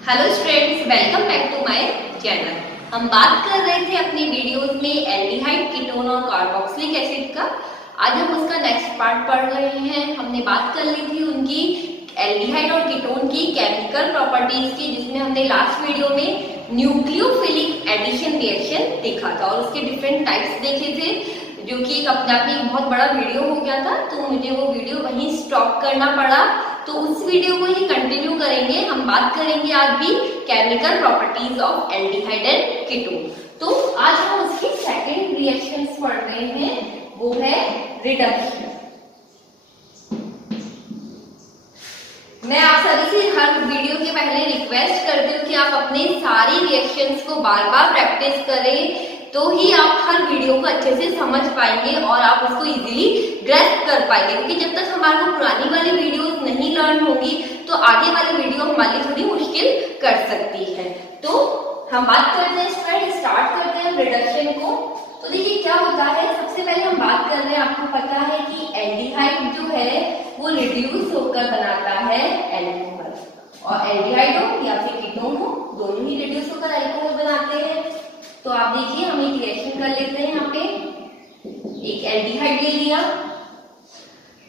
Hello students, welcome back to my channel. हम बात कर रहे थे अपनी वीडियोस में एल्डिहाइड, कीटोन और कार्बोक्सिलिक एसिड का। आज हम उसका नेक्स्ट पार्ट पढ़ रहे हैं। हमने बात कर ली थी उनकी एल्डिहाइड और कीटोन की केमिकल प्रॉपर्टीज की, जिसमें हमने लास्ट वीडियो में न्यूक्लियोफिलिक एडिशन रिएक्शन देखा था और उसके डिफरेंट टाइप्स देखे थे, जो कि एक अपने आप में एक बहुत बड़ा वीडियो हो गया था, तो मुझे वो वीडियो वहीं स्टॉप करना पड़ा। तो उस वीडियो को ही कंटिन्यू करेंगे। हम बात करेंगे आज भी chemical properties of aldehyde and ketone. तो आज हम उसकी सेकंड रिएक्शंस पढ़ रहे हैं, वो है रिडक्शन। मैं आप सभी से हर वीडियो के पहले रिक्वेस्ट करती हूँ कि आप अपने सारी रिएक्शंस को बार बार प्रैक्टिस करें, तो ही आप हर वीडियो को अच्छे से समझ पाएंगे और आप उसको इजीली ग्रैस्प कर पाएंगे। क्योंकि जब तक हमारे को पुरानी वाली वीडियोस नहीं लर्न होगी तो आगे वाली वीडियो हमारे लिए थोड़ी मुश्किल कर सकती है। तो हम बात करते हैं, स्टार्ट करते हैं रिडक्शन को। तो देखिए क्या होता है। सबसे पहले हम बात कर रहे हैं, आपको पता है कि एल्डिहाइड जो है वो रिड्यूस होकर बनाता है एल्कोहल, और एल्डिहाइड हो या फिर कीटोन हो, दोनों ही रिड्यूस होकर एल्कोहल बनाते हैं। तो आप देखिए, हम एक रिएक्शन कर लेते हैं। यहाँ पे एक एल्डिहाइड ले लिया,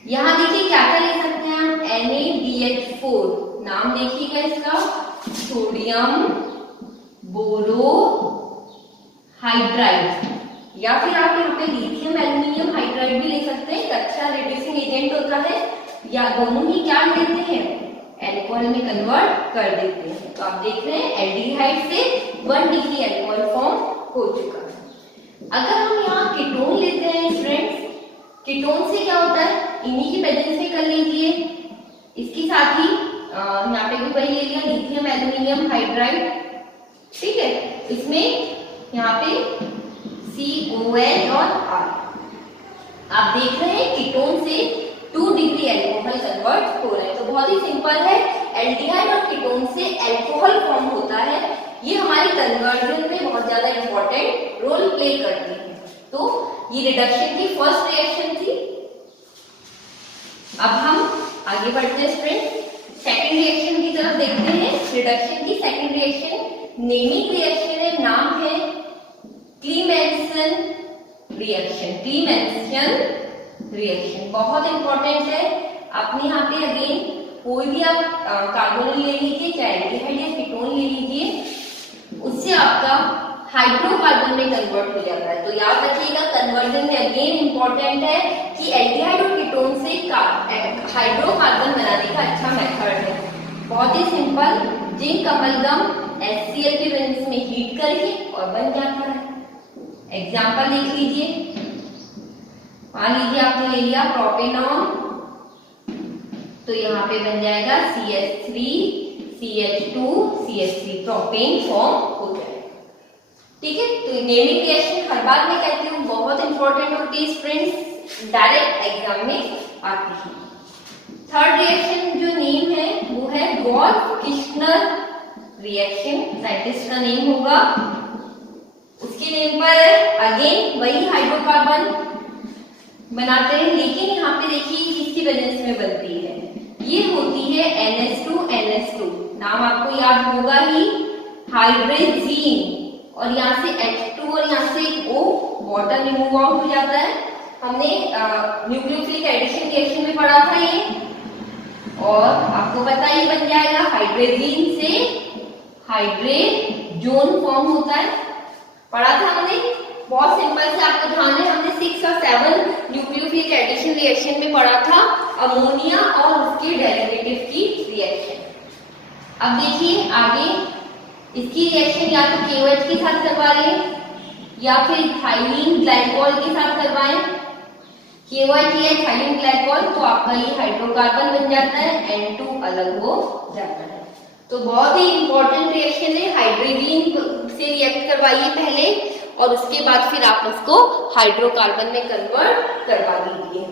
यहाँ देखिए क्या क्या ले सकते हैं हम, NaBH4, नाम देखिएगा इसका, सोडियम बोरो हाइड्राइड, या फिर आप यहाँ पे लिथियम एल्यूमिनियम हाइड्राइड भी ले सकते हैं। अच्छा रिड्यूसिंग एजेंट होता है, या दोनों ही क्या लेते हैं, एल्कोहल में कन्वर्ट कर देते हैं। तो आप देख रहे हैं एल्डिहाइड से 1 डिग्री एल्कोहल फॉर्म हो चुका है। अगर हम यहाँ कीटोन लेते हैं फ्रेंड्स, कीटोन से क्या होता है, इन्हीं की प्रेजेंस में कर लीजिए, इसके साथ ही यहाँ पे भी वही ले लिया, लिथियम एल्यूमिनियम हाइड्राइड, ठीक है। इसमें यहाँ पे CON और R, आप देख रहे हैं कीटोन से 2 डिग्री एल्कोहल कन्वर्ट हो रहे हैं। तो बहुत ही सिंपल है, एल्डिहाइड और कीटोन से एल्कोहल फॉर्म होता है। ये हमारी कन्वर्जन में बहुत ज्यादा इंपॉर्टेंट रोल प्ले करती है। तो ये रिडक्शन की फर्स्ट रिएक्शन थी। अब हम आगे बढ़ते हैं फ्रेंड्स, सेकंड रिएक्शन की तरफ देखते हैं। रिडक्शन की सेकंड रिएक्शन नेमिंग रिएक्शन है, नाम है क्लीमेंसन रिएक्शन। क्लीमेंसन रिएक्शन बहुत इंपॉर्टेंट है। आपने यहाँ पे अगेन कोई भी आप कार्बोनिल ले लीजिए, चाहे एल्डिहाइड या कीटोन ले लीजिए, उससे आपका हाइड्रोकार्बन में कन्वर्ट हो जाता है। तो याद रखिएगा, कन्वर्जन में अगेन इंपॉर्टेंट है कि एल्डिहाइड और कीटोन से हाइड्रोकार्बन बनाने का अच्छा मेथड है। बहुत ही सिंपल, जिंक अमलगम HCl के प्रेजेंस में हीट करिए और बन जाता है। एग्जाम्पल देख लीजिए, मान लीजिए आपने ले लिया प्रोपेनॉन, तो यहाँ पे बन जाएगा CH3 CH2 CH3, propane form हो जाएगा, ठीक है। तो नेमिंग रिएक्शन हर बार मैं कहती हूँ बहुत इंपॉर्टेंट होती है फ्रेंड्स, डायरेक्ट एग्जाम में आती है। थर्ड रिएक्शन जो नेम है वो है गॉल्फ-किर्चनर रिएक्शन, साइंटिस्ट का नेम होगा। उसके नेम पर अगेन वही हाइड्रोकार्बन बनाते हैं, लेकिन यहाँ पे देखिए किसकी वजह में बनती है, ये होती है NH2NH2, नाम आपको याद होगा ही, हाइड्रेजीन, और यहाँ से H2 और यहाँ से O, वाटर रिमूव आउट हो जाता है। हमने न्यूक्लियोफिलिक एडिशन रिएक्शन में पढ़ा था ये, और आपको पता ही बन जाएगा हाइड्रेजीन से हाइड्रेजोन फॉर्म होता है, पढ़ा था हमने। बहुत सिंपल से आपको ध्यान है, हमने 6 और 7 न्यूक्लियोफिलिक एडिशन रिएक्शन में पढ़ा था अमोनिया और उसके डेरिवेटिव की रिएक्शन। अब देखिए आगे, इसकी रिएक्शन या तो KOH के साथ करवा लें या फिर इथाइलिन ग्लाइकोल के साथ करवाएं। KOH या इथाइलिन ग्लाइकोल, तो आपका ये हाइड्रोकार्बन बन जाता है, N2 अलग हो जाता है। तो बहुत ही इंपॉर्टेंट रिएक्शन है, हाइड्रोजीन से रिएक्ट करवाइए पहले, और उसके बाद फिर आप उसको हाइड्रोकार्बन में कन्वर्ट करवा दीजिए।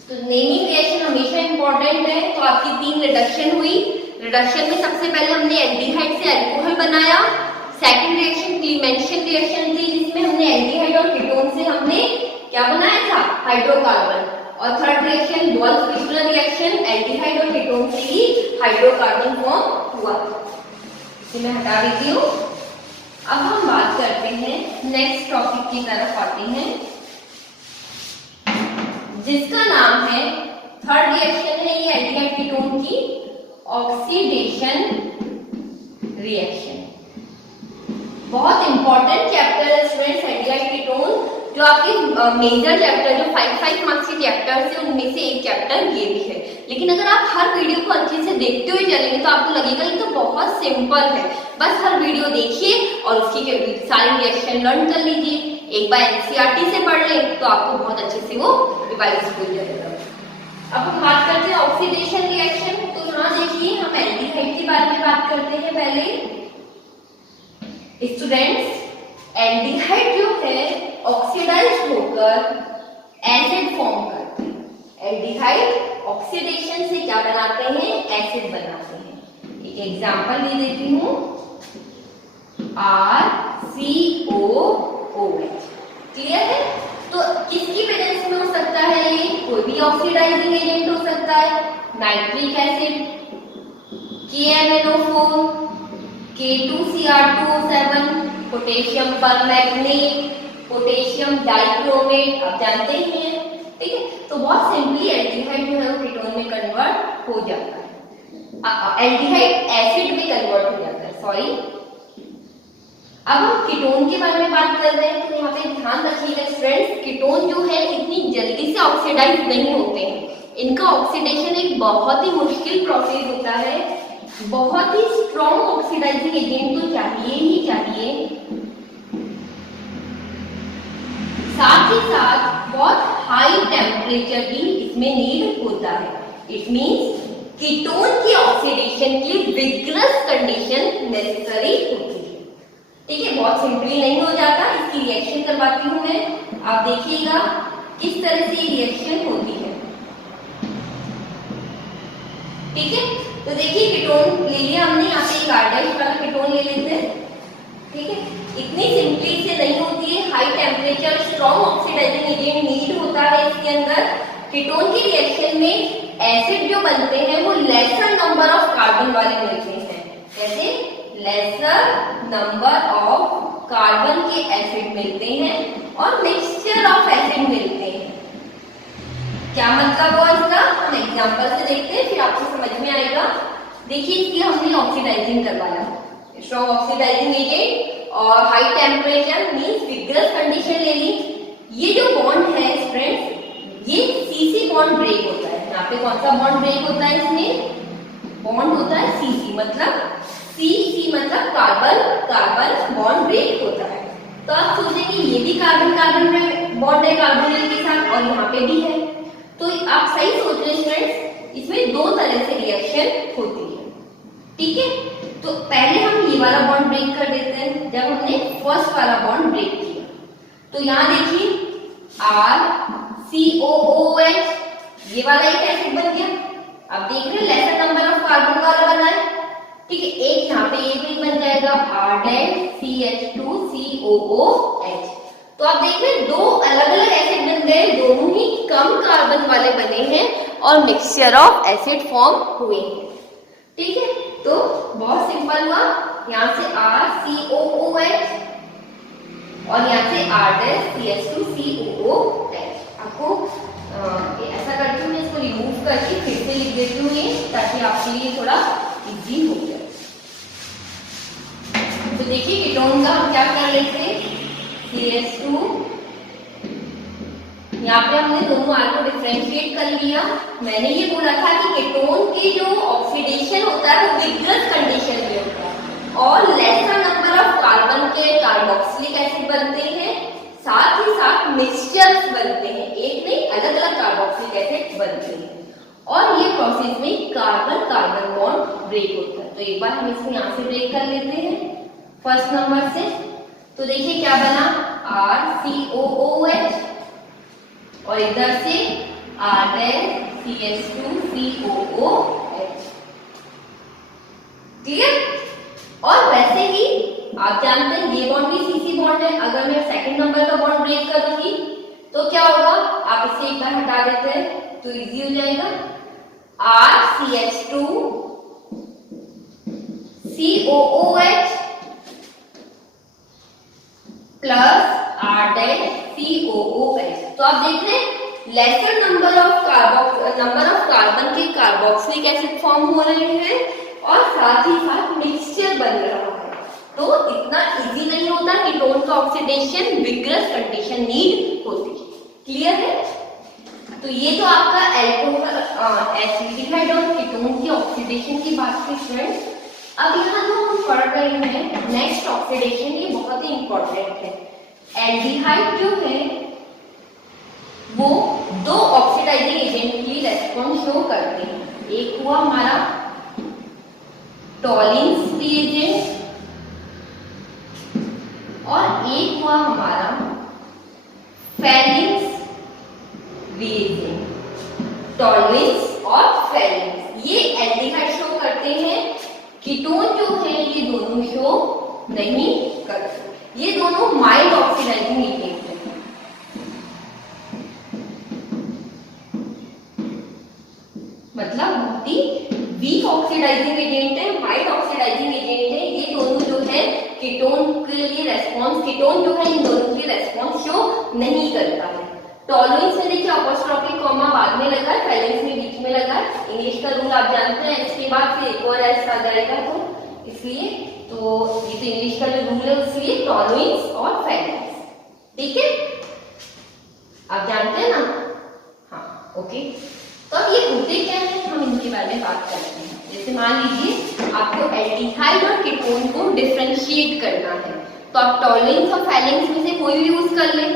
तो नेमिंग रिएक्शन हमेशा इंपॉर्टेंट है। तो आपकी 3 रिडक्शन हुई। रिडक्शन में सबसे पहले हमने एल्डिहाइड से अल्कोहल बनाया। सेकंड रिएक्शन क्लीमेंसन रिएक्शन थी, जिसमें हमने एल्डिहाइड और कीटोन से हमने क्या बनाया था, हाइड्रोकार्बन। और थर्ड रिएक्शन वॉल्स-फिशनर रिएक्शन, एल्डिहाइड और कीटोन से ही हाइड्रोकार्बन फॉर्म हुआ। इसे मैं हटा देती हूँ। अब हम बात करते हैं नेक्स्ट टॉपिक की तरफ आते हैं, जिसका नाम है, थर्ड रिएक्शन है ये एल्डिहाइड कीटोन की, ऑक्सीडेशन रिएक्शन। बहुत इंपॉर्टेंट चैप्टर है स्टूडेंट्स एल्डिहाइड कीटोन, जो आपके मेजर चैप्टर जो 5 मार्क्स के चैप्टर से उनमें से एक चैप्टर ये भी है। लेकिन अगर आप हर वीडियो को अच्छे से देखते हुए चलेंगे तो आपको लगेगा ये तो बहुत सिंपल है, बस हर वीडियो देखिए और उसकी सारी रिएक्शन लर्न कर लीजिए। एक बार एनसीईआरटी से पढ़ लें तो आपको बहुत अच्छे से वो रिवाइज हो जाएगा। अब हम बात करते हैं ऑक्सीडेशन रिएक्शन। तो यहाँ देखिए हम एल्डिहाइड के बारे में बात करते हैं। पहले स्टूडेंट्स, एल्डिहाइड जो है ऑक्सीडाइज होकर एसिड फॉर्म करते हैं। एल्डिहाइड ऑक्सीडेशन से क्या बनाते हैं? एसिड बनाते हैं। एक एग्जांपल ले देती हूँ, RCOOH। क्लियर है? तो किसकी प्रेजेंस में हो सकता है ये? कोई भी ऑक्सीडाइजिंग एजेंट हो सकता है, nitric acid, KMnO4, K2Cr2O7, potassium permanganate, potassium dichromate, आप जानते ही हैं। ठीक है, तो बहुत सिंपली एल्डिहाइड जो है वो कीटोन में कन्वर्ट हो जाता है, एल्डिहाइड एसिड में कन्वर्ट हो जाता है, सॉरी। अब हम कीटोन के बारे में बात कर रहे हैं, तो यहाँ पे ध्यान रखिएगा स्टूडेंट्स, कीटोन जो है इतनी जल्दी से ऑक्सीडाइज नहीं होते हैं। इनका ऑक्सीडेशन एक बहुत ही मुश्किल प्रोसेस होता है, बहुत ही स्ट्रॉन्ग ऑक्सीडाइजिंग एजेंट तो चाहिए ही चाहिए, साथ ही साथ बहुत हाई टेम्परेचर भी इसमें नीड होता है। इट मींस कीटोन की ऑक्सीडेशन के लिए विग्रस कंडीशन नेसेसरी होती है। ठीक है, बहुत सिंपली नहीं हो जाता। इसकी रिएक्शन करवाती हूं मैं, आप देखिएगा किस तरह से रिएक्शन होती है। ठीक है, तो देखिए कीटोन ले लिया हमने, यहाँ पे एक आर्डाइड वाला कीटोन ले लेते हैं। ठीक है, इतनी सिंपली से नहीं होती है, high temperature strong oxidizing agent need होता है इसके अंदर। कीटोन की रिएक्शन में एसिड जो बनते हैं वो लेसर नंबर ऑफ कार्बन वाले मिलते हैं। कैसे? लेसर नंबर ऑफ कार्बन के एसिड मिलते हैं और मिक्सचर ऑफ एसिड मिलते हैं। क्या मतलब हुआ इसका? हम एग्जांपल से देखते हैं, फिर आपको समझ में आएगा। देखिए इसकी हमने ऑक्सीडाइजिंग करवाया, स्ट्रॉन्ग ऑक्सीडाइजिंग एजेंट और high temperature means vigorous condition ले ली। ये जो बॉन्ड है स्टूडेंट्स, ये CC बॉन्ड ब्रेक होता है। यहाँ पे कौन सा बॉन्ड ब्रेक होता है? इसमें बॉन्ड होता है CC, मतलब CC मतलब कार्बन कार्बन बॉन्ड ब्रेक होता है। तो आप सोचेंगे ये भी कार्बन कार्बन बॉन्ड है कार्बोनिल के साथ, और यहाँ पे भी है। तो आप सही सोच रहे हैं स्टूडेंट्स, इसमें दो तरह से रिएक्शन होती है। ठीक है, तो पहले हम ये वाला बॉन्ड ब्रेक कर देते हैं, जब हमने फर्स्ट वाला बॉन्ड ब्रेक किया। तो यहाँ देखिए RCOOH, ये वाला एक एसिड बन गया। अब देख रहे हैं लेसर नंबर ऑफ कार्बन वाला बना है। ठीक है, एक यहाँ पे ये भी बन जाएगा RCH2COOH। तो आप देख रहे हैं दो अलग अलग एसिड बन गए, दोनों ही कम कार्बन वाले बने हैं और मिक्सचर ऑफ एसिड फॉर्म हुए हैं। ठीक है, तो बहुत सिंपल हुआ। यहाँ से RCOOH और यहाँ से RCH2COOH। आपको ऐसा करती हूँ, इसको रिमूव करके फिर से लिख देती हूँ ये, ताकि आपके लिए थोड़ा इजी हो जाए। तो देखिए कीटोन का हम क्या कर लेते हैं, CH2, यहाँ पे हमने दोनों आर को डिफरेंशिएट कर लिया। मैंने ये बोला था कि कीटोन की जो ऑक्सीडेशन होता है वो विग्रस कंडीशन में होता है और लेसर नंबर ऑफ कार्बन के कार्बोक्सिलिक एसिड बनते हैं, साथ ही साथ मिक्सचर्स बनते हैं, एक नहीं अलग अलग कार्बोक्सिलिक एसिड बनते हैं, और ये प्रोसेस में कार्बन कार्बन बॉन्ड ब्रेक होता है। तो एक बार हम इसको यहाँ से ब्रेक कर लेते हैं फर्स्ट नंबर से। तो देखिए क्या बना, RCOOH और इधर से CH2COOH। क्लियर? और वैसे ही आप जानते हैं ये बॉन्ड भी CC बॉन्ड है। अगर मैं सेकंड नंबर का बॉन्ड ब्रेक करूंगी तो क्या होगा, आप वापस से एक बार हटा देते हैं तो इजी हो जाएगा। RCH2 COOH plus R-COOH। तो आप देख रहे हैं लेसर नंबर ऑफ कार्बन के कार्बोक्सिलिक एसिड फॉर्म हो रहे हैं और साथ ही साथ मिक्सचर बन रहा है। तो इतना इजी नहीं होता, कीटोन का ऑक्सीडेशन विग्रस कंडीशन नीड होती है। क्लियर है? तो ये तो आपका अल्कोहल एसिडिफाइड और कीटोन की ऑक्सीडेशन की बात थी फ्रेंड्स। अब यहाँ जो हम पढ़ रहे हैं नेक्स्ट ऑक्सीडेशन, ये बहुत ही इंपॉर्टेंट है। एल्डिहाइड जो है वो दो ऑक्सीडाइजिंग एजेंट की रेस्पॉन्स शो करते हैं। एक हुआ हमारा टॉलिन्स रिएजेंट और एक हुआ हमारा फेलिन्स रिएजेंट। टॉलिन्स और फेलिन्स ये एल्डिहाइड शो करते हैं, कीटोन जो है ये दोनों शो नहीं करते। ये दोनों माइल्ड ऑक्सीडाइजिंग एजेंट हैं। मतलब बहुत ही वीक ऑक्सीडाइजिंग एजेंट है, माइल्ड ऑक्सीडाइजिंग एजेंट है। ये दोनों जो है कीटोन के लिए रेस्पॉन्स, कीटोन जो है इन दोनों की रेस्पॉन्स शो नहीं करता है। टॉलरेंस में देखिए अपोस्ट्रोफी कॉमा बाद में लगा, फेलेंस में बीच में लगा। इंग्लिश का रूल आप जानते हैं, इसके बाद फिर एक और एस आ जाएगा, तो इसलिए तो ये तो इंग्लिश का जो रूल है इसलिए टॉलरेंस और फेलेंस। ठीक है, आप जानते हैं ना? हाँ, ओके। तो अब ये होते क्या है, हम इनके बारे में बात करते हैं। जैसे मान लीजिए आपको एल्डिहाइड और कीटोन को डिफरेंशिएट करना है, तो आप टॉलरेंस और फेलेंस में से कोई भी यूज कर ले।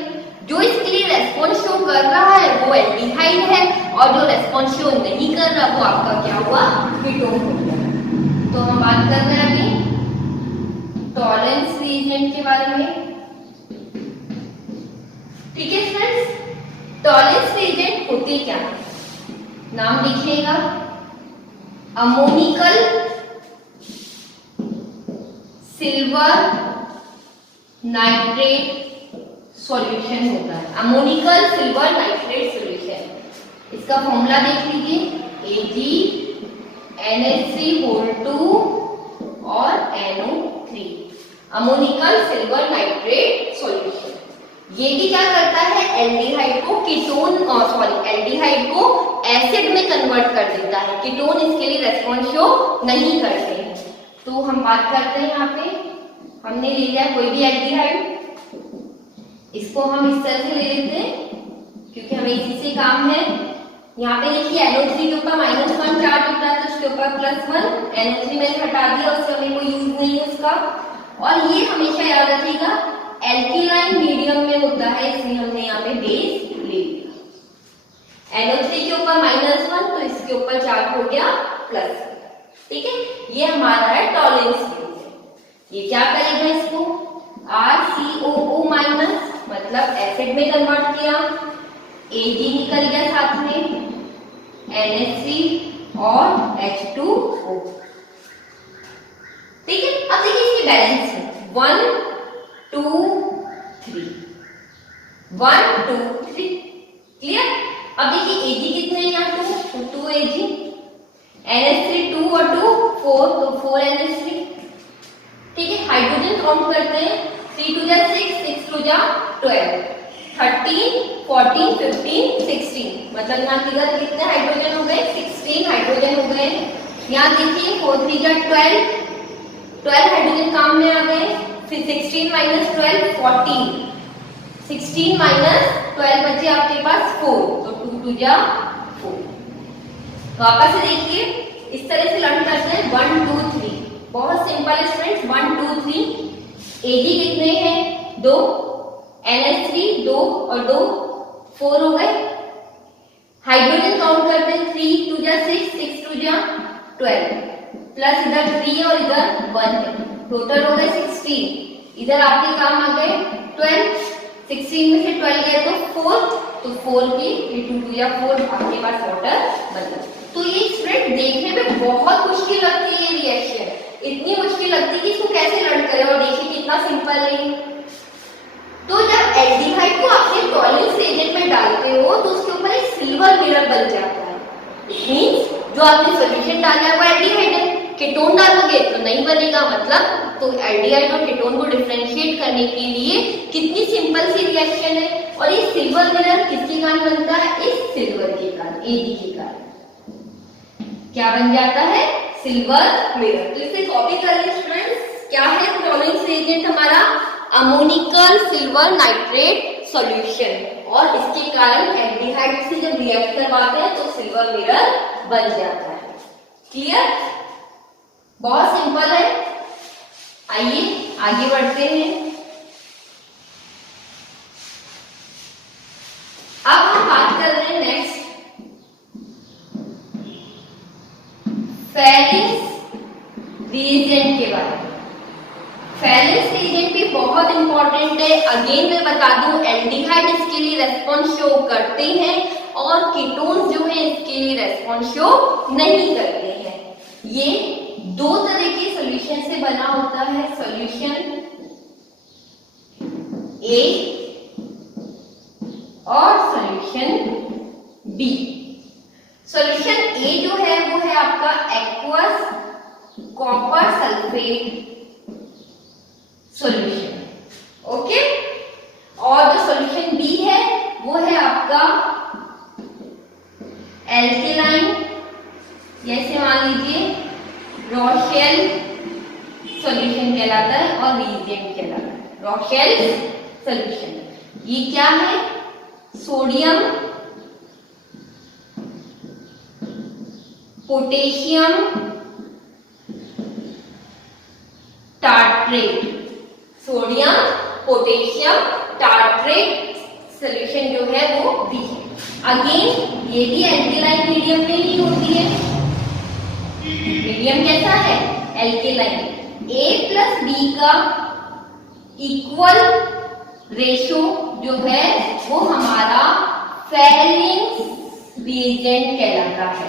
जो इसके लिए रेस्पॉन्स शो कर रहा है वो एल्डिहाइड है और जो रेस्पॉन्स शो नहीं कर रहा वो आपका क्या हुआ, कीटोन हो गया। तो हम बात कर रहे हैं अभी टॉलरेंस रिएजेंट के बारे में। ठीक है फ्रेंड्स, टॉलरेंस रिएजेंट होते क्या है, नाम लिखिएगा। अमोनिकल सिल्वर नाइट्रेट सॉल्यूशन होता है। अमोनिकल सिल्वर नाइट्रेट सॉल्यूशन, इसका फॉर्मूला देख लीजिए, AgNH3 और NO3। Ammoniacal silver nitrate solution ये भी क्या करता है, एल्डिहाइड को कीटोन एल्डिहाइड को एसिड में कन्वर्ट कर देता है। कीटोन इसके लिए रेस्पॉन्स शो नहीं करते हैं। तो हम बात करते हैं, यहाँ पे हमने ले लिया कोई भी एल्डिहाइड, इसको हम इस तरह से ले लेते हैं क्योंकि हमें इसी से काम है। यहाँ पे देखिए NO3 के ऊपर -1 चार्ज होता है तो उसके ऊपर +1, NO3 मैंने हटा दिया, उससे हमें कोई यूज नहीं है उसका। और ये हमेशा याद रखिएगा एल्किलाइन मीडियम में होता है, इसलिए हमने यहाँ पे बेस ले लिया। NO3 के ऊपर -1 तो इसके ऊपर चार्ज हो गया प्लस। ठीक है, ये हमारा है टॉलरेंस रिएजेंट। ये क्या करेगा, इसको RCOO- मतलब एसिड में कन्वर्ट किया, Ag निकल गया साथ में, NH3 और H2O। ठीक है, अब देखिए इसकी बैलेंस है 1 2 3 1 2 3। क्लियर? अब देखिए Ag कितने हैं यहाँ, 2 Ag, NH3 2 और 2 4 तो 4 NH3। ठीक है, हाइड्रोजन काउंट करते हैं, 3 2 जा 6 6 2 जा 12 13 14 15 16, मतलब यहाँ किधर कितने हाइड्रोजन हो गए, 16 हाइड्रोजन हो गए। यहाँ देखिए 4 3 जा 12 हाइड्रोजन काम में आ गए। फिर 16 - 12 14, 16 - 12 बचे आपके पास 4, तो 2 2 जा 4। वापस से देखिए इस तरह से लर्न करते हैं 1 2 3, बहुत सिंपल है स्टूडेंट्स। 1 2 3, Ag कितने हैं, 2, NH3 2 और 2 4 हो गए। हाइड्रोजन काउंट करते हैं, 3 2 जा 6 6 2 जा 12, प्लस इधर 3 और इधर 1 है, टोटल हो गए 16। इधर आपके काम आ गए 12, 16 में से 12 गए तो 4, तो 4 की 2 2 या 4 आपके पास वाटर बना। तो ये स्टूडेंट देखने में बहुत मुश्किल लगती है, ये रिएक्शन इतनी मुश्किल लगती है कि इसको कैसे लर्न करें, और देखिए कितना सिंपल है। तो जब एल्डिहाइड को आपने टॉलरेंस एजेंट में डालते हो तो उसके बनाओगे तो नहीं बनेगा। मतलब तो एल्डिहाइड और कीटोन को डिफरेंशिएट करने के लिए कितनी सिंपल सी रिएक्शन है। और ये सिल्वर मिरर किसके कारण बनता है? इस सिल्वर के कारण, Ag के कारण क्या बन जाता है? Silver mirror. तो इसे कॉपी कर लीजिए स्टूडेंट्स। क्या है फॉलोइंग रिएजेंट हमारा? Ammoniacal silver nitrate solution. और इसके कारण एल्डिहाइड से जब रिएक्ट करवाते हैं तो सिल्वर मिरर बन जाता है। क्लियर? बहुत सिंपल है। आइए आगे बढ़ते हैं। अब हम बात कर रहे हैं नेक्स्ट फेरेंस रिएजेंट के बारे में। फेरेंस रिएजेंट भी बहुत इंपॉर्टेंट है। अगेन मैं बता दूं, एल्डिहाइड इसके लिए रेस्पॉन्स शो करते हैं और कीटोन्स जो है इसके लिए रेस्पॉन्स शो नहीं करते हैं। ये दो तरह के सॉल्यूशन से बना होता है। सॉल्यूशन ए और सॉल्यूशन बी। सॉल्यूशन ए जो है वो है आपका aqueous copper sulphate solution. Okay. और जो सॉल्यूशन बी है वो है आपका एल्केलाइन, जैसे मान लीजिए रॉशेल सॉल्यूशन कहलाता है और रिएजेंट कहलाता है। रॉशेल सॉल्यूशन ये क्या है? Sodium potassium tartrate. Sodium potassium tartrate solution जो है वो बी है। अगेन ये भी एल्केलाइन मीडियम में ही होती है। मीडियम कैसा है? एल्केलाइन। A प्लस बी का इक्वल रेशो जो है वो हमारा फेरेंस रिएजेंट कहलाता है।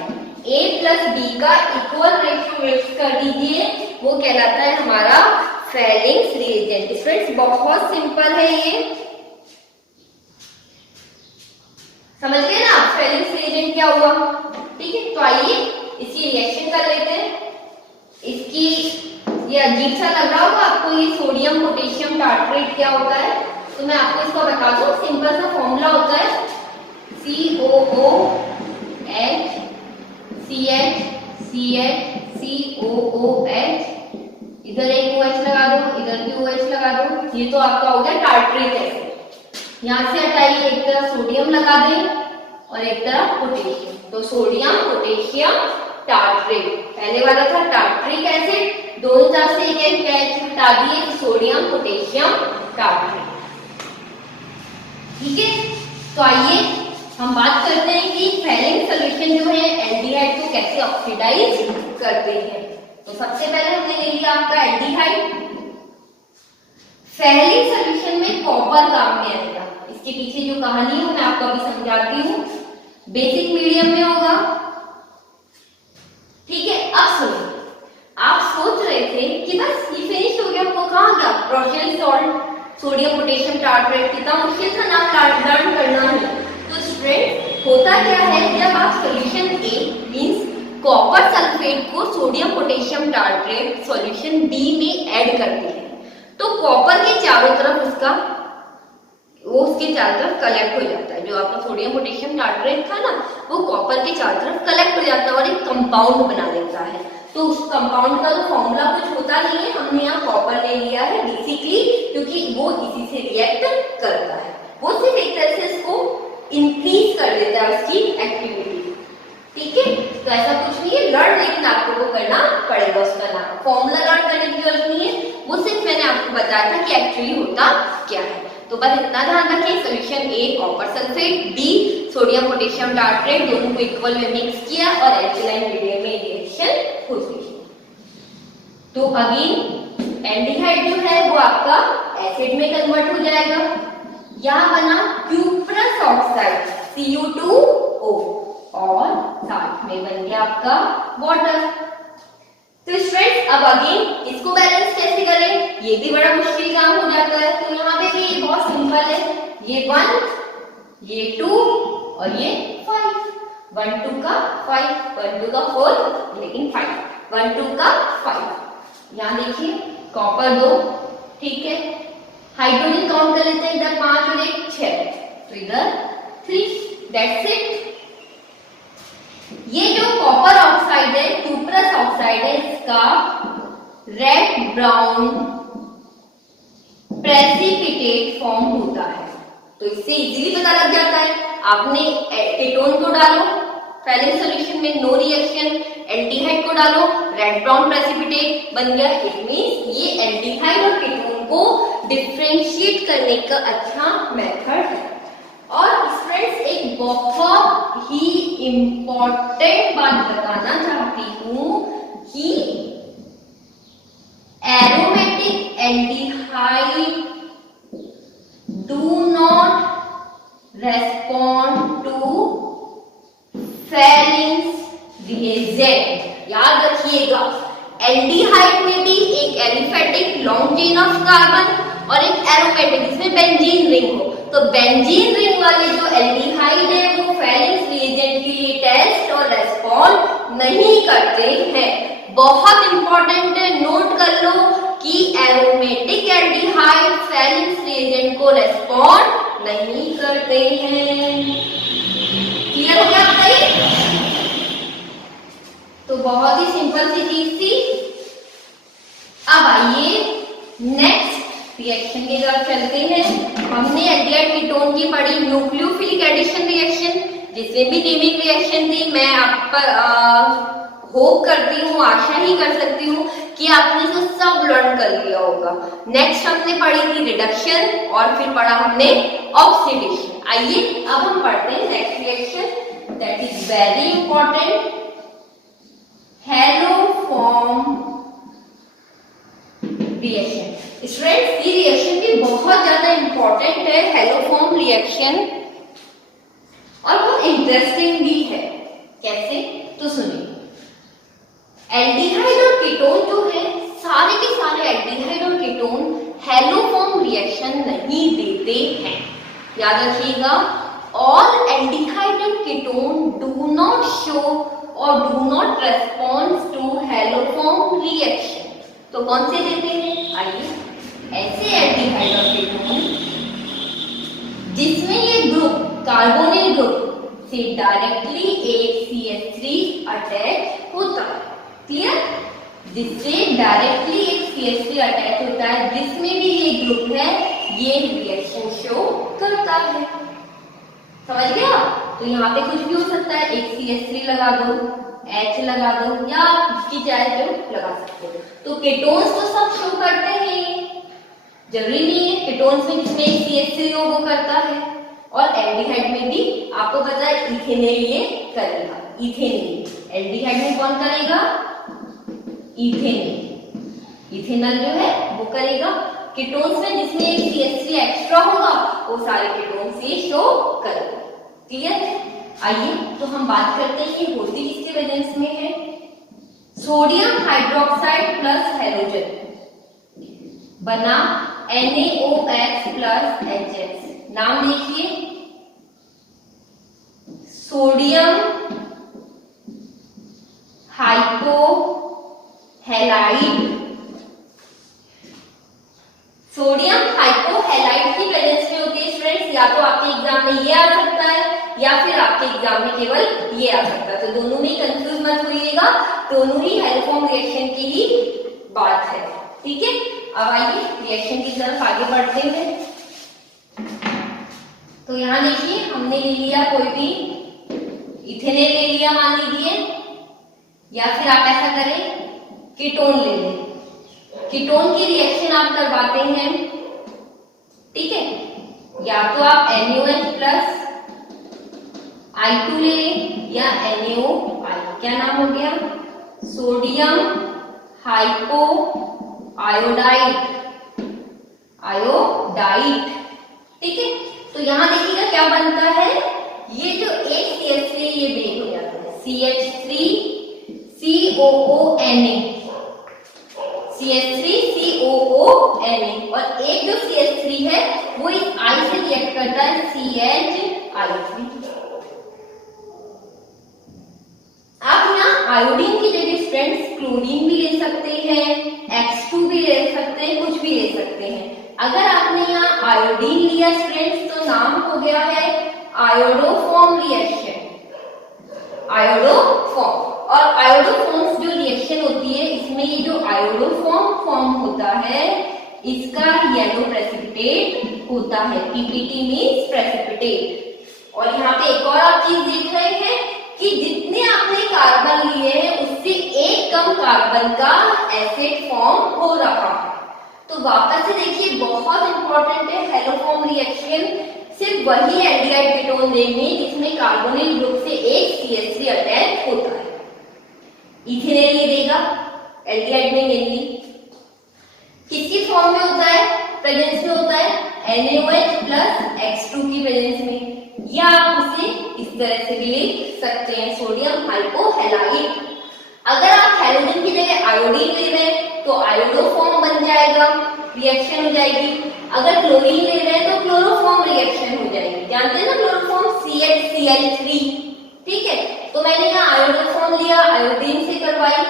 A प्लस बी का इक्वल रेशो मिक्स कर दीजिए, वो कहलाता है हमारा फेरेंस रिएजेंट। स्टूडेंट्स बहुत सिंपल है ये, समझ गए ना? फेरेंस रिएजेंट क्या हुआ? ठीक है, तो आइए इसकी रिएक्शन कर लेते हैं। इसकी ये अजीब सा लग रहा होगा आपको, ये सोडियम पोटेशियम टार्ट्रेट क्या होता है, तो मैं आपको इसका बता दूं। सिंपल सा फॉर्मूला होता है COOH CH CH COOH। इधर एक OH लगा दो, इधर भी OH लगा दो। ये तो आपका हो गया टार्ट्रिक एसिड। यहाँ से हटाइए, एक तरफ सोडियम लगा दें और एक तरफ पोटेशियम, तो सोडियम पोटेशियम टार्ट्रेट। पहले वाला था टार्ट्रिक एसिड, दोनों तरफ से एक एक H हटा दिए, सोडियम पोटेशियम टार्ट्रेट। ठीक है, तो आइए हम बात करते हैं कि फेरेंस सॉल्यूशन जो है एल्डिहाइड को कैसे ऑक्सीडाइज करते हैं। तो सबसे पहले हमने ले लिया आपका एल्डिहाइड। फेरेंस सॉल्यूशन में कॉपर काम में आएगा। इसके पीछे जो कहानी है मैं आपको अभी समझाती हूँ। बेसिक मीडियम में होगा। ठीक है, अब सुनिए, आप सोच रहे थे कि बस ये फिनिश हो गया, आपको कहाँ गया रॉशेल सॉल्ट, सोडियम पोटेशियम टार्ट्रेट, कितना मुश्किल था नाम लर्न करना है। तो स्टूडेंट होता क्या है, जब आप solution A means copper sulphate को sodium potassium tartrate solution B में ऐड करते हैं, तो कॉपर के चारों तरफ उसके चारों तरफ कलेक्ट हो जाता है। जो आपका सोडियम पोटेशियम टार्ट्रेट था ना, वो कॉपर के चारों तरफ कलेक्ट हो जाता है और एक कंपाउंड बना देता है। तो उस कंपाउंड का तो फॉर्मूला कुछ होता नहीं है, हमने यहाँ कॉपर ले लिया है बेसिकली, क्योंकि वो इसी से रिएक्ट करता है। वो सिर्फ एक तरह से इसको इंक्रीज कर देता है उसकी एक्टिविटी। ठीक है, तो ऐसा कुछ नहीं है, लर्न लेकिन आपको वो करना पड़ेगा। उसका नाम फॉर्मूला लर्न करने की जरूरत नहीं है, वो सिर्फ मैंने आपको बताया था कि एक्चुअली होता क्या है। तो बस इतना ध्यान रखें, solution A copper sulphate, B sodium potassium tartrate, दोनों को इक्वल में मिक्स किया और एल्केलाइन मीडियम में रिएक्शन होती है। तो अगेन एल्डिहाइड जो है वो आपका एसिड में कन्वर्ट हो जाएगा। यहाँ बना क्यूप्रस ऑक्साइड Cu2O और साथ में बन गया आपका वाटर। तो स्टूडेंट्स अब अगेन इसको बैलेंस कैसे करें, ये भी बड़ा मुश्किल काम हो जाता है। तो यहाँ पे भी ये बहुत सिंपल है, ये 1, ये 2 और ये 5। 1 2 का 5, 1 2 का 4, लेकिन 5, 1 2 का 5। यहाँ देखिए कॉपर 2, ठीक है। हाइड्रोजन काउंट कर लेते हैं, इधर 5 और 1 6, तो इधर 3, दैट्स इट। ये जो कॉपर ऑक्साइड है, क्यूप्रस ऑक्साइड है, इसका रेड ब्राउन प्रेसिपिटेट फॉर्म होता है। तो इससे इजीली पता लग जाता है, आपने कीटोन को डालो पहले सॉल्यूशन में, नो रिएक्शन, एल्डिहाइड को डालो, रेड ब्राउन प्रेसिपिटेट बन गया। इट मींस ये एल्डिहाइड और कीटोन को डिफरेंशिएट करने का अच्छा मेथड है। और फ्रेंड्स एक बहुत ही इंपॉर्टेंट बात बताना चाहती हूं कि aromatic aldehyde do not respond to Fehling's reagent. याद रखिएगा, एल्डिहाइड में भी एक aliphatic long chain of carbon और एक एरोमेटिक, जिसमें बेंजीन रिंग हो। तो बेंजीन रिंग वाले जो एल्डिहाइड है वो फेरेंस रिएजेंट के लिए टेस्ट और रेस्पॉन्ड नहीं करते हैं। बहुत इंपॉर्टेंट है, नोट कर लो कि एरोमेटिक एल्डिहाइड फेरेंस रिएजेंट को रेस्पॉन्ड नहीं करते हैं। क्लियर हो गया बताइए? तो बहुत ही सिंपल सी चीज थी। अब आइए नेक्स्ट रिएक्शन की तरफ चलते हैं। हमने एल्डिहाइड कीटोन की पढ़ी न्यूक्लियोफिलिक एडिशन रिएक्शन, जिसमें भी नेमिंग रिएक्शन थी। मैं आप पर होप करती हूँ, आशा ही कर सकती हूँ कि आपने तो सब लर्न कर लिया होगा। नेक्स्ट हमने पढ़ी थी रिडक्शन और फिर पढ़ा हमने ऑक्सीडेशन। आइए अब हम पढ़ते हैं next reaction, that is very important, haloform reaction. Friends ये रिएक्शन भी बहुत ज्यादा इंपॉर्टेंट है, हैलोफॉर्म रिएक्शन, और बहुत इंटरेस्टिंग भी है। कैसे? तो सुनिए, एल्डिहाइड और कीटोन जो है, सारे के सारे एल्डिहाइड और कीटोन हैलोफॉर्म रिएक्शन नहीं देते हैं। याद रखिएगा, all aldehyde and ketone do not show और do not respond to haloform reaction. तो कौन से देते हैं? आइए, ऐसे एल्डिहाइड और कीटोन जिसमें ये ग्रुप कार्बोनिल ग्रुप से डायरेक्टली एक CH3 अटैच होता है। क्लियर? जिससे डायरेक्टली एक CH3 अटैच होता है, जिसमें भी ये ग्रुप है, ये रिएक्शन शो करता है। समझ गया? तो यहाँ पे कुछ भी हो सकता है, एक CH3 लगा दो, H लगा दो, या इसकी चाहे जो लगा सकते हो। तो कीटोन्स तो सब शो करते हैं, जरूरी नहीं है। कीटोन्स में जिसमें एक CH3 हो वो करता है, और एल्डिहाइड में भी आपको पता है इथेनॉल ये करेगा। इथेनॉल एल्डिहाइड में कौन करेगा? इथेनॉल। इथेनॉल जो है वो करेगा। कीटोन्स में जिसमें एक CH3 एक्स्ट्रा होगा वो सारे कीटोन्स ये शो करेगा। क्लियर है? आइए तो हम बात करते हैं ये होती किसके वजह में है। सोडियम हाइड्रोक्साइड प्लस हैलोजन बना NaOH प्लस HF। नाम देखिए, सोडियम हाइपोहैलाइड। सोडियम हाइपोहैलाइड की प्रेजेंस में होती है फ्रेंड्स। या तो आपके एग्जाम में ये आ सकता है या फिर आपके एग्जाम में केवल ये आ सकता है। तो दोनों में कंफ्यूज मत होइएगा, दोनों ही हैलोफॉर्म रिएक्शन की ही बात है। ठीक है, अब आइए रिएक्शन की तरफ आगे बढ़ते हैं। तो यहाँ देखिए, हमने ले लिया कोई भी इथेनॉल ले लिया मान लीजिए, या फिर आप ऐसा करें कीटोन ले लें। कीटोन की रिएक्शन आप करवाते हैं, ठीक है। या तो आप NaOH प्लस I2 ले लें या NaOI। क्या नाम हो गया? Sodium hypo iodide. आयोडाइड, ठीक है। तो यहां देखिएगा क्या बनता है, ये जो एक CH3 ये ब्रेक हो जाता है, CH3 COONA, CH3 COONA, और एक जो CH3 है वो इस I से रिएक्ट करता है CHI3। आप यहाँ आयोडीन की जगह स्टूडेंट्स क्लोरीन भी ले सकते हैं, X2 भी ले सकते हैं, कुछ भी ले सकते हैं। अगर आपने यहाँ आयोडीन लिया स्टूडेंट्स तो नाम हो गया है आयोडोफॉर्म रिएक्शन, आयोडोफॉर्म। और आयोडोफॉर्म्स जो रिएक्शन होती है इसमें ये जो आयोडोफॉर्म फॉर्म होता है इसका येलो प्रेसिपिटेट होता है, पीपीटी मींस प्रेसिपिटेट। और यहाँ पे एक और आप चीज देख रहे हैं कि जितने आपने कार्बन लिए हैं उससे एक कम कार्बन का एसिड फॉर्म हो रहा है। तो वापस से देखिए बहुत इंपॉर्टेंट है हेलोफॉर्म रिएक्शन, सिर्फ वही एल्डिहाइड कीटोन देंगे जिसमें कार्बोनिल ग्रुप से एक CH3 अटैच होता है। इथेनॉल ये देगा एल्डिहाइड में मेनली किसकी फॉर्म में होता है, प्रेजेंस में होता है NaOH प्लस X2 की प्रेजेंस में, या आप उसे इस तरह से भी लिख सकते हैं सोडियम हाइपोहैलाइड। अगर आप हैलोजन की जगह आयोडीन ले रहे हैं तो आयोडोफॉर्म बन जाएगा, रिएक्शन हो जाएगी। अगर क्लोरीन ले रहे हैं तो क्लोरोफॉर्म रिएक्शन हो जाएगी। जानते हैं ना क्लोरोफॉर्म CHCl3, ठीक है। तो मैंने यहाँ आयोडोफॉर्म लिया, आयोडीन से करवाई,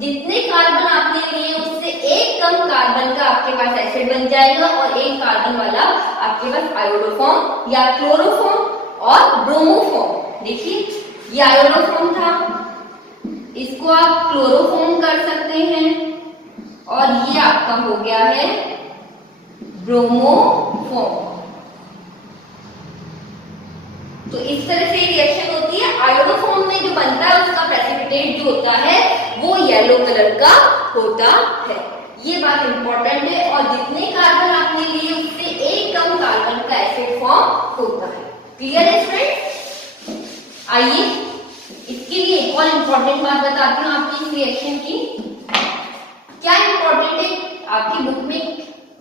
जितने कार्बन आपने लिए उससे एक कम कार्बन का आपके पास एसिड बन जाएगा और एक कार्बन वाला आपके पास आयोडोफॉर्म या क्लोरोफॉर्म और ब्रोमोफॉर्म। देखिए ये आयोडोफॉर्म था, इसको आप क्लोरोफॉर्म कर सकते हैं और ये आपका हो गया है ब्रोमोफॉर्म। तो इस तरह से रिएक्शन होती है। आयोडोफॉर्म में जो बनता है उसका प्रेसिपिटेट जो होता है वो येलो कलर का होता है। ये बात इंपॉर्टेंट है। और जितने कार्बन आपने लिए उससे एक कम कार्बन का एसिड फॉर्म होता है। क्लियर है फ्रेंड्स? आइए इसके लिए एक और इम्पोर्टेंट बात बताती हूँ आपकी इस रिएक्शन की। क्या इम्पोर्टेंट है आपकी बुक में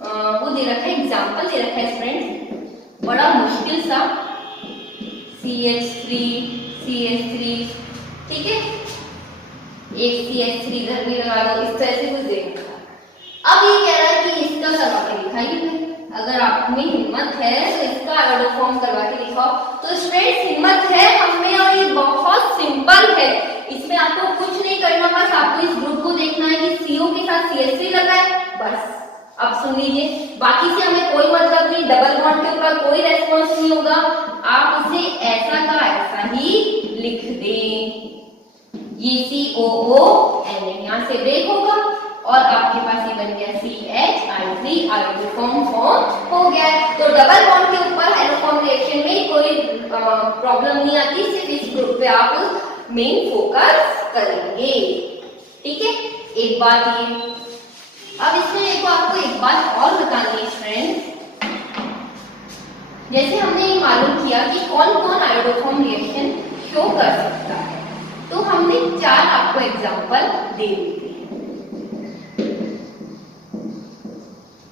वो दे रखा है, एग्जाम्पल दे रखा है फ्रेंड्स, बड़ा मुश्किल सा CH3 CH3, ठीक है, एक CH3 इधर भी लगा दो, इस तरह से कुछ दे रखा है। अब ये कह रहा है कि इसका करवा के दिखाइए, अगर आप में हिम्मत है तो इसका आयोडोफॉर्म करवा के दिखाओ। तो स्टूडेंट्स हिम्मत है हमें और ये बहुत सिंपल है, इसमें आपको कुछ नहीं करना, बस आपको इस ग्रुप को देखना है कि CO के साथ CH3 लगा है, बस। अब सुन लीजिए, बाकी से हमें कोई मतलब नहीं, डबल बॉन्ड के ऊपर कोई रेस्पॉन्स नहीं होगा, आप इसे ऐसा का ऐसा ही लिख दें। ये COON यहाँ से ब्रेक होगा और आपके पास ये बन गया CH3 आयोडोफॉर्म फॉर्म हो गया है। तो डबल बॉन्ड के ऊपर हाइड्रोफॉर्म रिएक्शन में कोई प्रॉब्लम नहीं आती, सिर्फ इस ग्रुप पे आप मेन फोकस करेंगे, ठीक है। एक बात ये, अब इसमें मेरे को आपको एक बात और बतानी है फ्रेंड्स, जैसे हमने ये मालूम किया कि कौन कौन आयोडोफॉर्म रिएक्शन शो कर सकता है, तो हमने 4 आपको एग्जांपल दे दिए,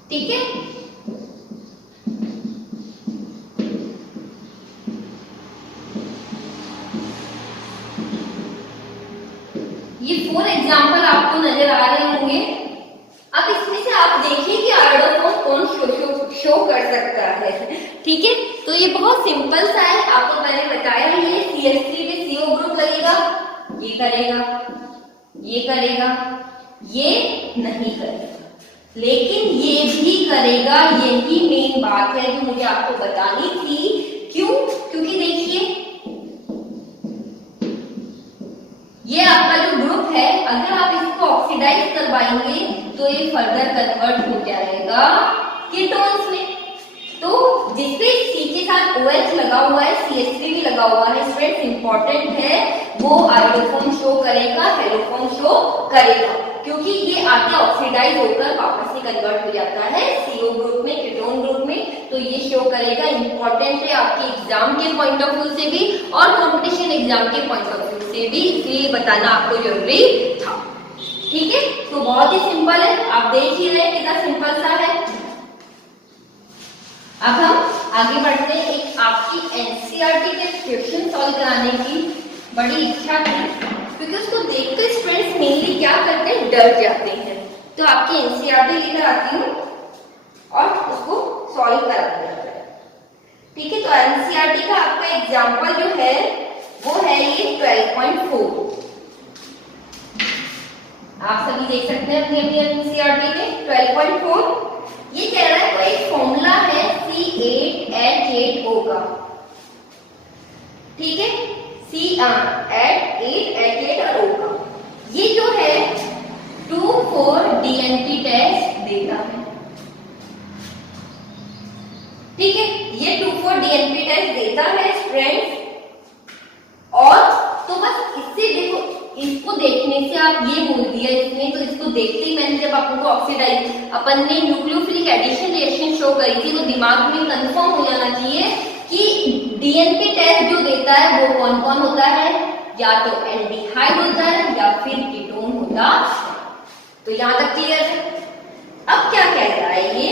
ठीक है। ये 4 एग्जांपल आपको नजर आ रहे होंगे। अब इसमें से आप देखिए कि आयोडोफॉर्म कौन शो कर सकता है, ठीक है। तो ये बहुत सिंपल सा है, आपको मैंने बताया ये CH3 पे CO ग्रुप लगेगा, ये करेगा, ये करेगा, ये नहीं करेगा, लेकिन ये भी करेगा। यही मेन बात है जो मुझे आपको बतानी थी। क्यों? क्योंकि देखिए ये आपका जो ग्रुप है, अगर आप इसको ऑक्सीडाइज करवाएंगे तो ये फर्दर कन्वर्ट हो जाएगा कीटोन्स में। तो जिसपे C के साथ OH लगा हुआ है, CH3 भी लगा हुआ है, स्टूडेंट्स इंपॉर्टेंट है, वो आयोडोफॉर्म शो करेगा, हेलोफॉर्म शो करेगा, क्योंकि ये आगे ऑक्सीडाइज होकर वापस से कन्वर्ट हो जाता है CO ग्रुप में, कीटोन ग्रुप में। तो ये शो करेगा, इंपॉर्टेंट है आपके एग्जाम के पॉइंट ऑफ व्यू से भी और कॉम्पिटिशन एग्जाम के पॉइंट ऑफ व्यू से भी, इसलिए बताना आपको जरूरी था, ठीक है। तो बहुत ही सिंपल है, आप देख ही रहे कितना सिंपल सा है। अब हम आगे बढ़ते हैं। एक आपकी NCERT के क्वेश्चन सॉल्व कराने की बड़ी इच्छा थी, क्योंकि उसको देखकर स्टूडेंट्स मेनली क्या करते हैं, डर जाते हैं। तो आपकी NCERT लेकर आती हूँ और उसको सॉल्व कराते हैं, ठीक है। तो NCERT का आपका एग्जाम्पल जो है वो है ये 12.4, आप सभी देख सकते हैं अपनी अपनी एनसीईआरटी में 12.4 ये कह रहा है कोई एक फॉर्मूला है C8H8O का, ठीक है, C8H8O का, ये जो है 2,4-DNT टेस्ट देता है, ठीक है, ये 2,4-DNT टेस्ट देता है स्टूडेंट्स। और तो बस इससे देखो, इसको देखने से आप ये बोल दिया इसमें, तो इसको देखते ही मैंने जब अपन को ऑक्सीडाइज अपन ने न्यूक्लियोफिलिक एडिशन रिएक्शन शो करी थी, वो दिमाग में कंफर्म हो जाना चाहिए कि डीएनपी टेस्ट जो देता है वो कौन कौन होता है, या तो एल्डिहाइड होता है या फिर कीटोन होता है। तो यहां तक क्लियर है। अब क्या कह रहा है ये,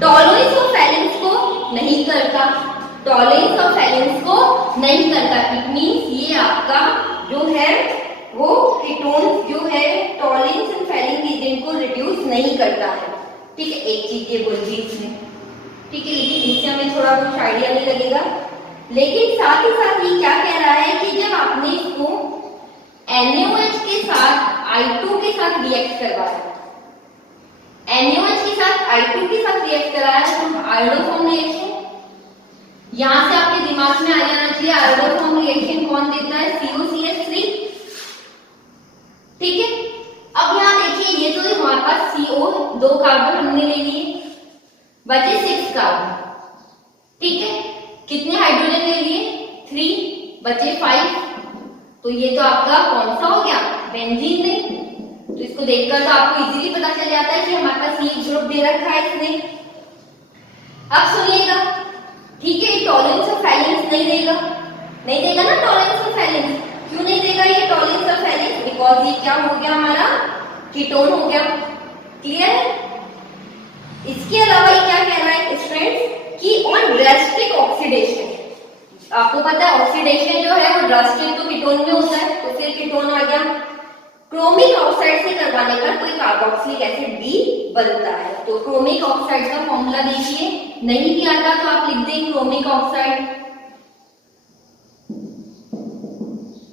टॉलरेंस ऑफ वैलेंस को नहीं करता, टॉलरेंस ऑफ वैलेंस को नहीं करता, इट मींस ये आपका जो है वो कीटोन जो है टॉलरेंस एंड वैलेंस एजेंट को रिड्यूस नहीं करता है, ठीक है, एक चीज ये बोल दी इसने, ठीक है, लेकिन इससे हमें थोड़ा कुछ आइडिया नहीं लगेगा। लेकिन साथ ही साथ ये क्या कह रहा है कि जब आपने इसको NaOH के साथ I2 के साथ रिएक्ट करवाया, NaOH के साथ I2 के साथ रिएक्ट कराया तो आयोडोफॉर्म रिएक्शन, यहां से आपके दिमाग में आ जाना चाहिए आयोडोफॉर्म रिएक्शन कौन देता है, COCH3, ठीक है। अब यहां देखिए ये तो हमारे पास CO 2 कार्बन हमने ले लिए, बचे 6 कार्बन, ठीक है, कितने हाइड्रोजन ले लिए 3, बचे 5, तो ये तो आपका कौन सा हो गया, बेंजीन ने। तो इसको देखकर तो आपको इजीली पता चल जाता है कि हमारे पास ये ग्रुप दे रखा है इसने। अब सुनिएगा, ठीक है, टॉलरेंस ऑफ वैलेंस नहीं देगा, नहीं देगा ना टॉलरेंस ऑफ वैलेंस, क्यों नहीं देगा ये टॉलरेंस ऑफ वैलेंस, बिकॉज ये क्या हो गया हमारा कीटोन हो गया, क्लियर है। इसके अलावा ये क्या कह रहा है स्टूडेंट्स कि ऑन ड्रास्टिक ऑक्सीडेशन, आपको पता है ऑक्सीडेशन जो है वो ड्रास्टिक तो कीटोन में होता है, तो फिर कीटोन आ गया, क्रोमिक ऑक्साइड से करवाने पर कोई कार्बोक्सिलिक एसिड भी बनता है। तो क्रोमिक ऑक्साइड का फॉर्मूला देखिए, नहीं भी आता तो आप लिख दें क्रोमिक ऑक्साइड,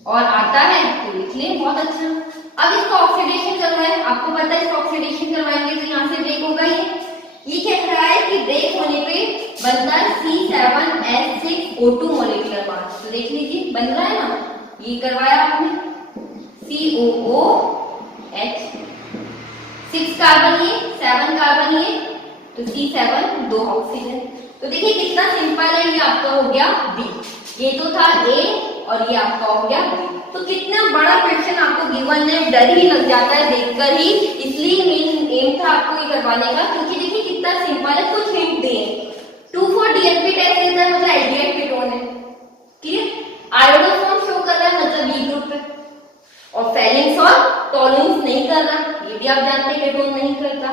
और आता है तो लिख लें, बहुत अच्छा। अब इसको ऑक्सीडेशन करना है, आपको पता है इसको ऑक्सीडेशन करवाएंगे तो यहाँ से ब्रेक होगा, ये कह रहा है कि ब्रेक होने पे बनता है C7H6O2 मॉलिक्यूलर मास, तो देख लीजिए बन रहा है ना, ये करवाया आपने COOH, 6 कार्बन ये 7 कार्बन ये, तो C7 2 ऑक्सीजन। तो देखिए कितना सिंपल है, ये आपका हो गया B, ये तो था A और ये आपका हो गया B। तो कितना बड़ा क्वेश्चन आपको गिवन है, डर ही लग जाता है देखकर ही, इसलिए मेन एम था आपको ये करवाने का, क्योंकि देखिए कितना सिंपल है, कुछ हिंट दिए, 2,4-DNP टेस्ट देता है मतलब एल्डिहाइड कीटोन है, क्लियर, आयोडोफॉर्म शो कर रहा है मतलब बी ग्रुप है, और वैलेंस और टॉलरेंस नहीं कर रहा, ये भी आप जानते हैं कीटोन नहीं करता,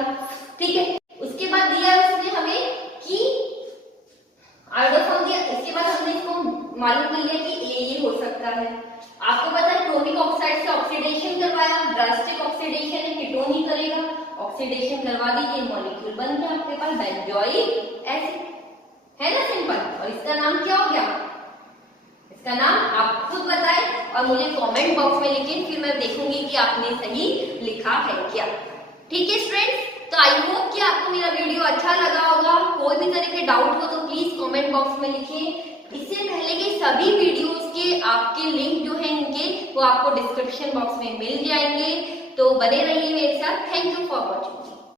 ठीक है। उसके बाद दिया उसने हमें कि आयोडोफॉर्म दिया, इसके बाद हमने इसको मालूम कर लिया कि ये हो सकता है, आपको पता है क्रोमिक ऑक्साइड से ऑक्सीडेशन करवाया, ड्रास्टिक ऑक्सीडेशन है, कीटोन ही करेगा, ऑक्सीडेशन करवा दीजिए, मॉलिक्यूल बन गया आपके पास बेंजोइक एसिड, है ना सिंपल। और इसका नाम क्या हो गया, इसका नाम आप खुद बताएं और मुझे कमेंट बॉक्स में लिखें, फिर मैं देखूंगी कि आपने सही लिखा है क्या, ठीक है स्टूडेंट्स। तो आई होप कि आपको मेरा वीडियो अच्छा लगा होगा, कोई भी तरह के डाउट हो तो प्लीज कमेंट बॉक्स में लिखें। इससे पहले के सभी वीडियोस के आपके लिंक जो है इनके वो आपको डिस्क्रिप्शन बॉक्स में मिल जाएंगे, तो बने रहिए मेरे साथ। Thank you for